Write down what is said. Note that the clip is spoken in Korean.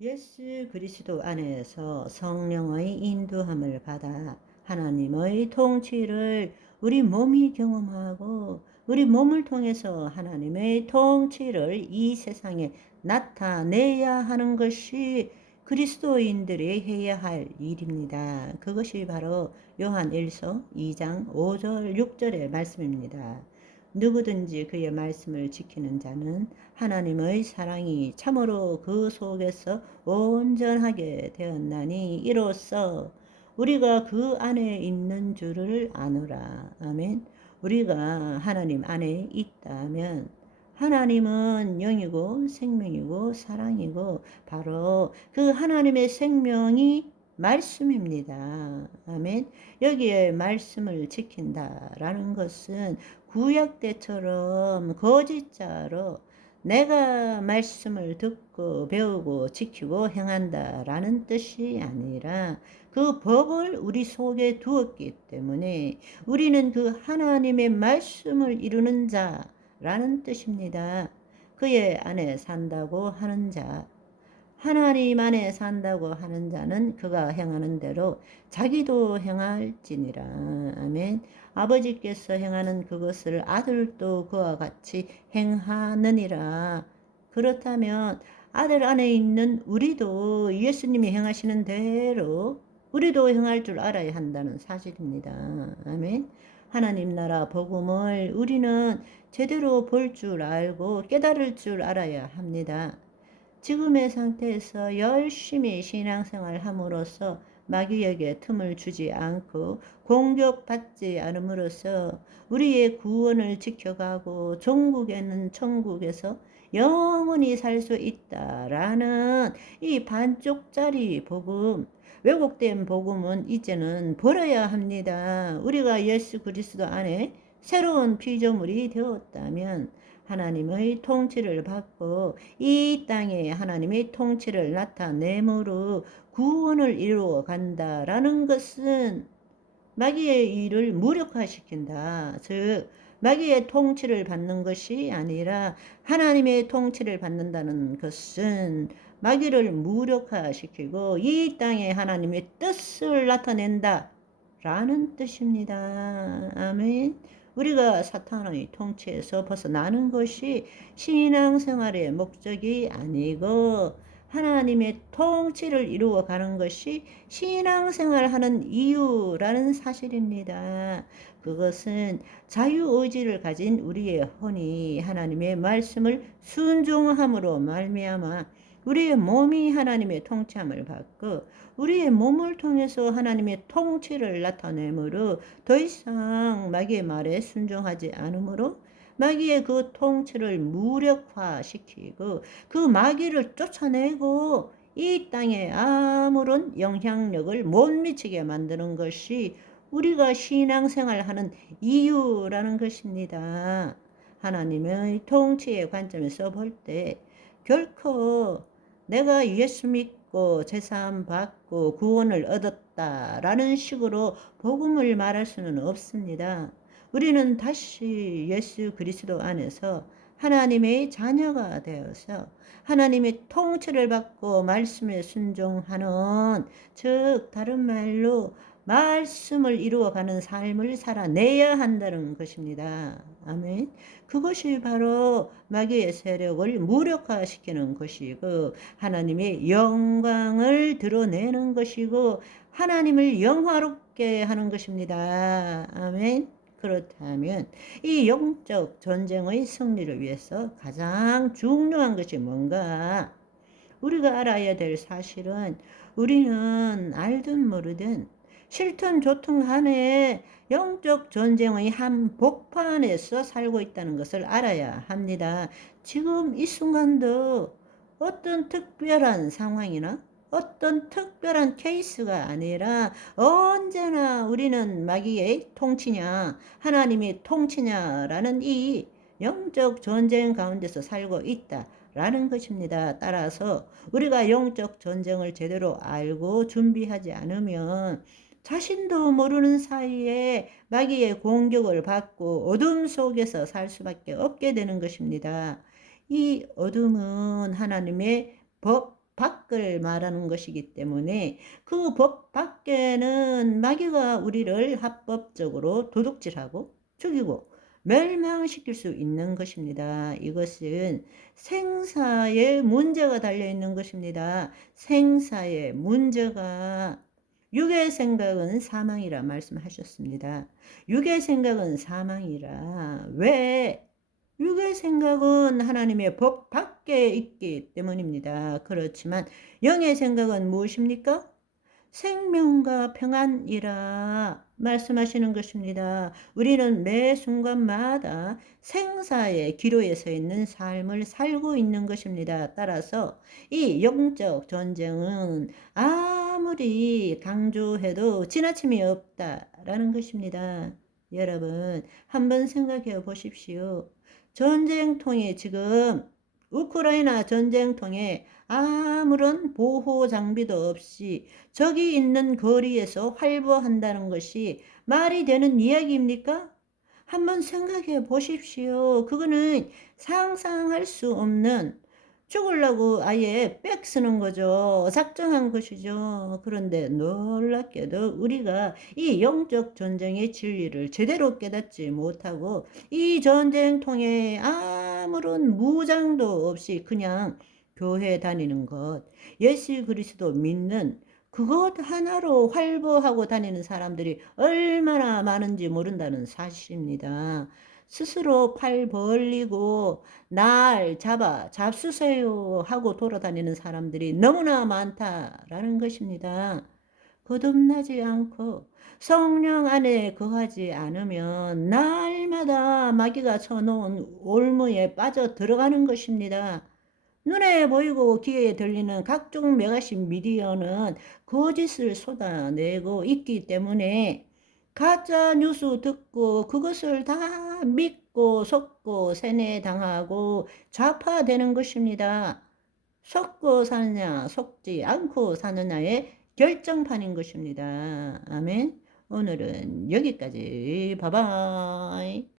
예수 그리스도 안에서 성령의 인도함을 받아 하나님의 통치를 우리 몸이 경험하고 우리 몸을 통해서 하나님의 통치를 이 세상에 나타내야 하는 것이 그리스도인들이 해야 할 일입니다. 그것이 바로 요한 1서 2장 5절 6절의 말씀입니다. 누구든지 그의 말씀을 지키는 자는 하나님의 사랑이 참으로 그 속에서 온전하게 되었나니 이로써 우리가 그 안에 있는 줄을 아노라. 아멘. 우리가 하나님 안에 있다면 하나님은 영이고 생명이고 사랑이고 바로 그 하나님의 생명이 말씀입니다. 아멘. 여기에 말씀을 지킨다라는 것은 구약 때처럼 거짓자로 내가 말씀을 듣고 배우고 지키고 행한다라는 뜻이 아니라 그 법을 우리 속에 두었기 때문에 우리는 그 하나님의 말씀을 이루는 자라는 뜻입니다. 그의 안에 산다고 하는 자, 하나님 안에 산다고 하는 자는 그가 행하는 대로 자기도 행할지니라. 아멘. 아버지께서 행하는 그것을 아들도 그와 같이 행하느니라. 그렇다면 아들 안에 있는 우리도 예수님이 행하시는 대로 우리도 행할 줄 알아야 한다는 사실입니다. 아멘. 하나님 나라 복음을 우리는 제대로 볼 줄 알고 깨달을 줄 알아야 합니다. 지금의 상태에서 열심히 신앙생활 함으로써 마귀에게 틈을 주지 않고 공격받지 않음으로써 우리의 구원을 지켜가고 종국에는 천국에서 영원히 살 수 있다라는 이 반쪽짜리 복음, 왜곡된 복음은 이제는 버려야 합니다. 우리가 예수 그리스도 안에 새로운 피조물이 되었다면 하나님의 통치를 받고 이 땅에 하나님의 통치를 나타내므로 구원을 이루어 간다라는 것은 마귀의 일을 무력화시킨다. 즉 마귀의 통치를 받는 것이 아니라 하나님의 통치를 받는다는 것은 마귀를 무력화시키고 이 땅에 하나님의 뜻을 나타낸다 라는 뜻입니다. 아멘. 우리가 사탄의 통치에서 벗어나는 것이 신앙생활의 목적이 아니고 하나님의 통치를 이루어 가는 것이 신앙생활하는 이유라는 사실입니다. 그것은 자유의지를 가진 우리의 혼이 하나님의 말씀을 순종함으로 말미암아 우리의 몸이 하나님의 통치함을 받고 우리의 몸을 통해서 하나님의 통치를 나타내므로 더 이상 마귀의 말에 순종하지 않으므로 마귀의 그 통치를 무력화시키고 그 마귀를 쫓아내고 이 땅에 아무런 영향력을 못 미치게 만드는 것이 우리가 신앙생활하는 이유라는 것입니다. 하나님의 통치의 관점에서 볼 때 결코 내가 예수 믿고 제사함 받고 구원을 얻었다라는 식으로 복음을 말할 수는 없습니다. 우리는 다시 예수 그리스도 안에서 하나님의 자녀가 되어서 하나님의 통치를 받고 말씀에 순종하는, 즉 다른 말로 말씀을 이루어가는 삶을 살아내야 한다는 것입니다. 아멘. 그것이 바로 마귀의 세력을 무력화시키는 것이고 하나님의 영광을 드러내는 것이고 하나님을 영화롭게 하는 것입니다. 아멘. 그렇다면 이 영적 전쟁의 승리를 위해서 가장 중요한 것이 뭔가? 우리가 알아야 될 사실은 우리는 알든 모르든 싫든 좋든 간에 영적 전쟁의 한 복판에서 살고 있다는 것을 알아야 합니다. 지금 이 순간도 어떤 특별한 상황이나 어떤 특별한 케이스가 아니라 언제나 우리는 마귀의 통치냐 하나님의 통치냐라는 이 영적 전쟁 가운데서 살고 있다 라는 것입니다. 따라서 우리가 영적 전쟁을 제대로 알고 준비하지 않으면 자신도 모르는 사이에 마귀의 공격을 받고 어둠 속에서 살 수밖에 없게 되는 것입니다. 이 어둠은 하나님의 법, 밖을 말하는 것이기 때문에 그 법 밖에는 마귀가 우리를 합법적으로 도둑질하고 죽이고 멸망시킬 수 있는 것입니다. 이것은 생사의 문제가 달려있는 것입니다. 생사의 문제가 육의 생각은 사망이라 말씀하셨습니다. 육의 생각은 사망이라. 왜? 육의 생각은 하나님의 법 밖에 있기 때문입니다. 그렇지만 영의 생각은 무엇입니까? 생명과 평안이라 말씀하시는 것입니다. 우리는 매 순간마다 생사의 기로에 서 있는 삶을 살고 있는 것입니다. 따라서 이 영적 전쟁은 아무리 강조해도 지나침이 없다라는 것입니다. 여러분, 한번 생각해 보십시오. 전쟁통에 지금 우크라이나 전쟁통에 아무런 보호 장비도 없이 적이 있는 거리에서 활보한다는 것이 말이 되는 이야기입니까? 한번 생각해 보십시오. 그거는 상상할 수 없는 죽으려고 아예 백 쓰는 거죠. 작정한 것이죠. 그런데 놀랍게도 우리가 이 영적 전쟁의 진리를 제대로 깨닫지 못하고 이 전쟁통에 아무런 무장도 없이 그냥 교회 다니는 것, 예수 그리스도 믿는 그것 하나로 활보하고 다니는 사람들이 얼마나 많은지 모른다는 사실입니다. 스스로 팔 벌리고 날 잡수세요 하고 돌아다니는 사람들이 너무나 많다라는 것입니다. 거듭나지 않고 성령 안에 거하지 않으면 날마다 마귀가 쳐놓은 올무에 빠져 들어가는 것입니다. 눈에 보이고 귀에 들리는 각종 메가신 미디어는 거짓을 쏟아내고 있기 때문에 가짜 뉴스 듣고 그것을 다 믿고 속고 세뇌당하고 좌파되는 것입니다. 속고 사느냐 속지 않고 사느냐의 결정판인 것입니다. 아멘. 오늘은 여기까지. 바이바이.